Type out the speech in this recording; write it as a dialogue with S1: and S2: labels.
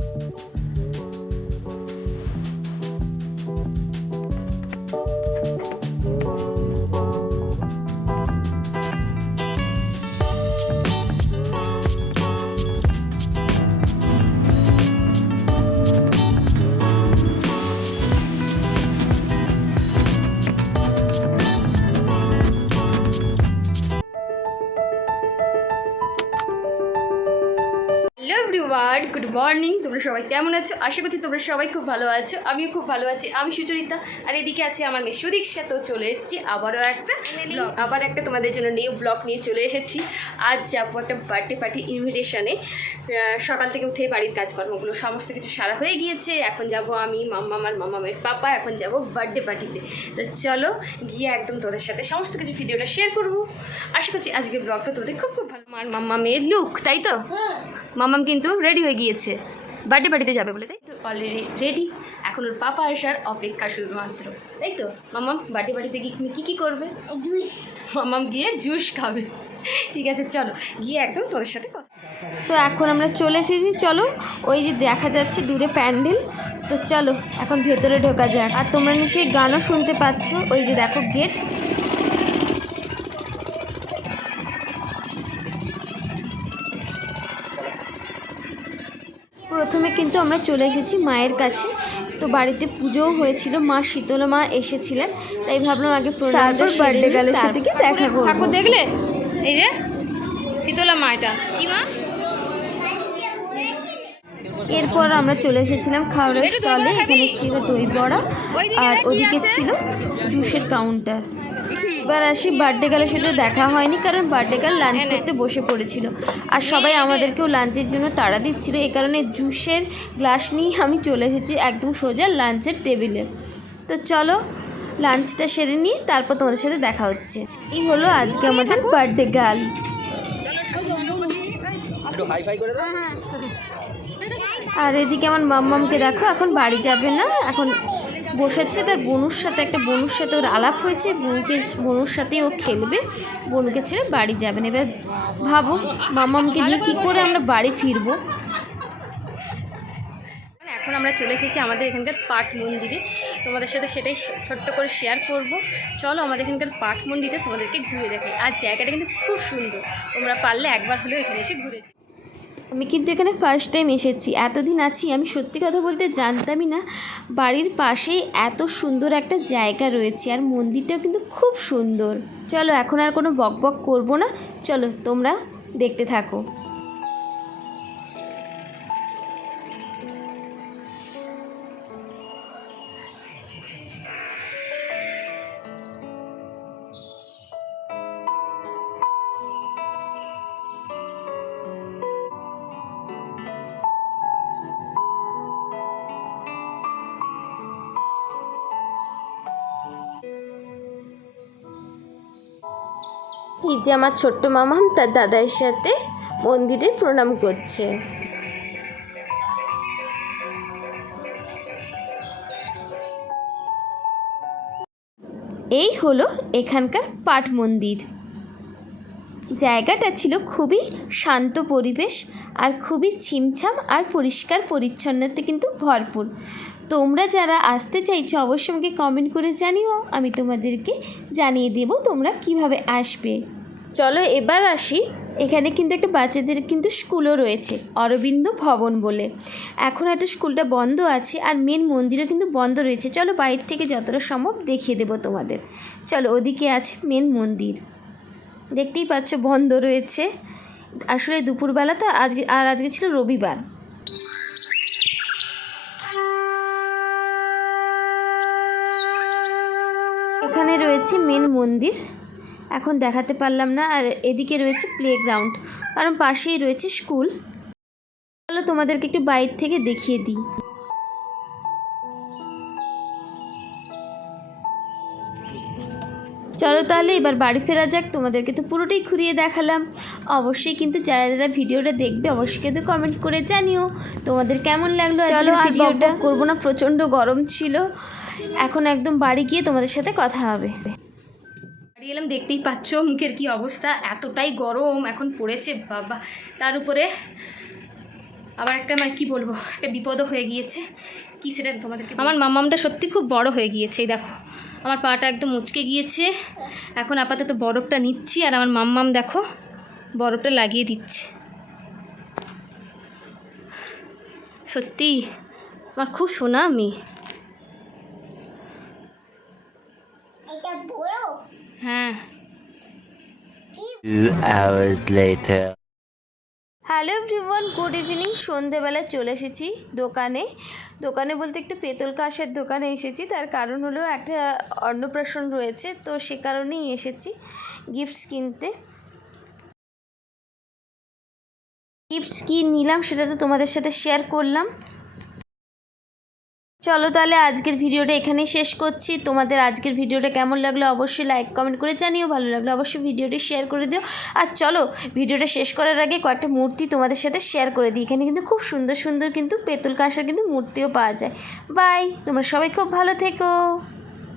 S1: Hello everyone good morning তোমরা সবাই কেমন আছো? আশা করছি তোমরা সবাই খুব ভালো আছো আমিও খুব ভালো আছি। আমি সুচরিতা আর এদিকে আছে আমার মেয়ে সুদীক্ষা তো চলে এসেছি আবারও একটা ব্লগ আবার একটা তোমাদের জন্য নিউ ব্লগ নিয়ে চলে এসেছি। আজ যাব একটা বার্থডে পার্টি ইনভিটেশনে সকাল থেকে উঠে বাড়ির কাজকর্মগুলো সমস্ত কিছু সারা হয়ে গিয়েছে। এখন যাব আমি মাম্মা আমার মামামের পাপা এখন যাব বার্থডে পার্টিতে তো। চলো গিয়ে একদম তোদের সাথে সমস্ত কিছু ভিডিওটা শেয়ার করব। আশা করছি আজকে ব্লগটা তোদের খুব খুব ভালো আমার মাম্মা মেয়ের লুক তাই তো? মামাম কিন্তু রেডি হয়ে গিয়েছে। বার্থডে পার্টিতে যাবে বলে, তাই তো? অলরেডি রেডি এখন ওর পাপা আসার অপেক্ষা শুধুমাত্র তাই তো? মামাম বার্থডে পার্টিতে গিয়ে তুমি কী কী করবে? মামাম গিয়ে জুস খাবে। ঠিক আছে, চলো, গিয়ে একদম তোর সাথে
S2: তো এখন আমরা চলে এসেছি, চলো, ওই যে দেখা যাচ্ছে দূরে প্যান্ডেল। তো চলো, এখন ভেতরে ঢোকা যাক। আর তোমরা নিশ্চয়ই গানও শুনতে পাচ্ছ, ওই যে দেখো গেট। কিন্তু আমরা চলে এসেছি মায়ের কাছে। তো বাড়িতে পুজোও হয়েছিল মা শীতলা মা এসেছিলেন তাই ভাবলাম আগে তারপর বার্থডে গালের সাথে কি দেখা করব।
S1: ঠাকুর দেখলে? এই যে শীতলা মা এটা। কি মা?
S2: এরপর আমরা চলে এসেছিলাম খাওয়ার স্টলে এখানে ছিল দই বড়া আর ওদিকে ছিল জুসের কাউন্টার এবার আসি বার্থডে গালের সাথে দেখা হয়নি কারণ বার্থডে গার্ল লাঞ্চ
S1: হ্যাঁ,
S2: করতে বসে পড়েছিল। আর সবাই আমাদেরকেও লাঞ্চের জন্য তাড়া দিচ্ছিল। এই কারণে জুসের গ্লাস নিয়ে আমি চলে এসেছি একদম সোজা লাঞ্চের টেবিলে তো চলো লাঞ্চটা সেরে নিই তারপর তোমাদের সাথে দেখা হচ্ছে। এই হলো আজকে আমাদের বার্থডে
S3: দাও।
S2: আর এদিকে আমার মাম্মামকে দেখো এখন বাড়ি যাবে না এখন বসেছে, তার বনুর সাথে, একটা বনুর সাথে ওর আলাপ হয়েছে, বনুকে, বনুর সাথে ও খেলবে, বনুকে ছেড়ে বাড়ি যাবে না। এবার ভাবো মাম্মামকে নিয়ে কী করে আমরা বাড়ি ফিরবো?
S1: এখন আমরা চলে এসেছি আমাদের এখানকার পাট মন্দিরে। তোমাদের সাথে সেটাই ছোট্ট করে শেয়ার করব। চলো আমাদের এখানকার পাট মন্দিরে তোমাদেরকে ঘুরে দেখাই। আর জায়গাটা কিন্তু খুব সুন্দর। তোমরা পারলে একবার হলেও এখানে এসে ঘুরে।
S2: আমি কিন্তু এখানে ফার্স্ট টাইম এসেছি। এতদিন আছি, আমি সত্যি কথা বলতে জানতামই না বাড়ির পাশেই এত সুন্দর একটা জায়গা রয়েছে আর মন্দিরটাও কিন্তু খুব সুন্দর। চলো, এখন আর কোনো বক বক করব না। চলো, তোমরা দেখতে থাকো। এই যে আমার ছোট্ট মামাম তার দাদার সাথে মন্দিরে প্রণাম করছে। এই হলো এখানকার পাট মন্দির। জায়গাটা ছিল খুবই শান্ত পরিবেশ আর খুবই ছিমছাম আর পরিষ্কার পরিচ্ছন্নতা কিন্তু ভরপুর। তোমরা যারা আসতে চাইছো, অবশ্যই আমাকে কমেন্ট করে জানিও। আমি তোমাদেরকে জানিয়ে দেবো তোমরা কীভাবে আসবে। চলো এবার আসি। এখানে কিন্তু একটা বাচ্চাদের কিন্তু স্কুলও রয়েছে, অরবিন্দ ভবন বলে। এখন হয়তো স্কুলটা বন্ধ আছে আর মেন মন্দিরও কিন্তু বন্ধ রয়েছে। চলো বাইরে থেকে যতটা সম্ভব দেখিয়ে দেবো তোমাদের। চলো ওদিকে আছে মেন মন্দির। দেখতেই পাচ্ছ বন্ধ রয়েছে। আসলে দুপুরবেলা তো আজকে আর আজকে ছিল রবিবার। রয়েছে মেন মন্দির। এখন দেখাতে পারলাম না আর এদিকে রয়েছে প্লেগ্রাউন্ড কারণ পাশেই রয়েছে স্কুল চলো তোমাদেরকে একটু বাইরে থেকে দেখিয়ে দিই। চলো তাহলে এবার বাড়ি ফেরা যাক তোমাদেরকে তো পুরোটাই ঘুরিয়ে দেখালাম। অবশ্যই কিন্তু যারা যারা ভিডিওটা দেখবে অবশ্যই কিন্তু কমেন্ট করে জানিও তোমাদের কেমন লাগল চলো ভিডিওটা করব না প্রচণ্ড গরম ছিল। এখন একদম বাড়ি গিয়ে তোমাদের সাথে কথা হবে।
S1: বাড়ি এলাম দেখতেই পাচ্ছ মুখের কি অবস্থা এতটাই গরম এখন পড়েছে বাবা। তার উপরে আবার একটা মানে কি বলব একটা বিপদও হয়ে গিয়েছে। কি সেটা তোমাদেরকে আমার মামামটা সত্যি খুব বড় হয়ে গিয়েছে এই দেখো। আমার পাটা একদম উচকে গিয়েছে। এখন আপাতত বরফটা নিচ্ছি আর আমার মাম্মাম দেখো বরফটা লাগিয়ে দিচ্ছে। সত্যি আমার খুব সোনা আমি
S3: এটা বড়?
S1: হ্যাঁ।
S4: Two hours later.
S2: Hello everyone good evening সন্ধেবেলা চলে এসেছি দোকানে। দোকানে বলতে একটু পেতল কাশের দোকানে এসেছি তার কারণ হলো একটা অন্নপ্রাশন রয়েছে তো সে কারণেই এসেছি গিফটস কিনতে। গিফটস কি নিলাম সেটা তো তোমাদের সাথে শেয়ার করলাম। চলো তাহলে আজকের ভিডিওটা এখানেই শেষ করছি। তোমাদের আজকের ভিডিওটা কেমন লাগল অবশ্যই লাইক কমেন্ট করে জানিও। ভালো লাগল অবশ্যই ভিডিওটি শেয়ার করে দিও। আর চলো, ভিডিওটা শেষ করার আগে কয়েকটা মূর্তি তোমাদের সাথে শেয়ার করে দিই। এখানে কিন্তু খুব সুন্দর সুন্দর কিন্তু পেতুল কাঁসার কিন্তু মূর্তিও পাওয়া যায়। বাই তোমরা সবাই খুব ভালো থেকো।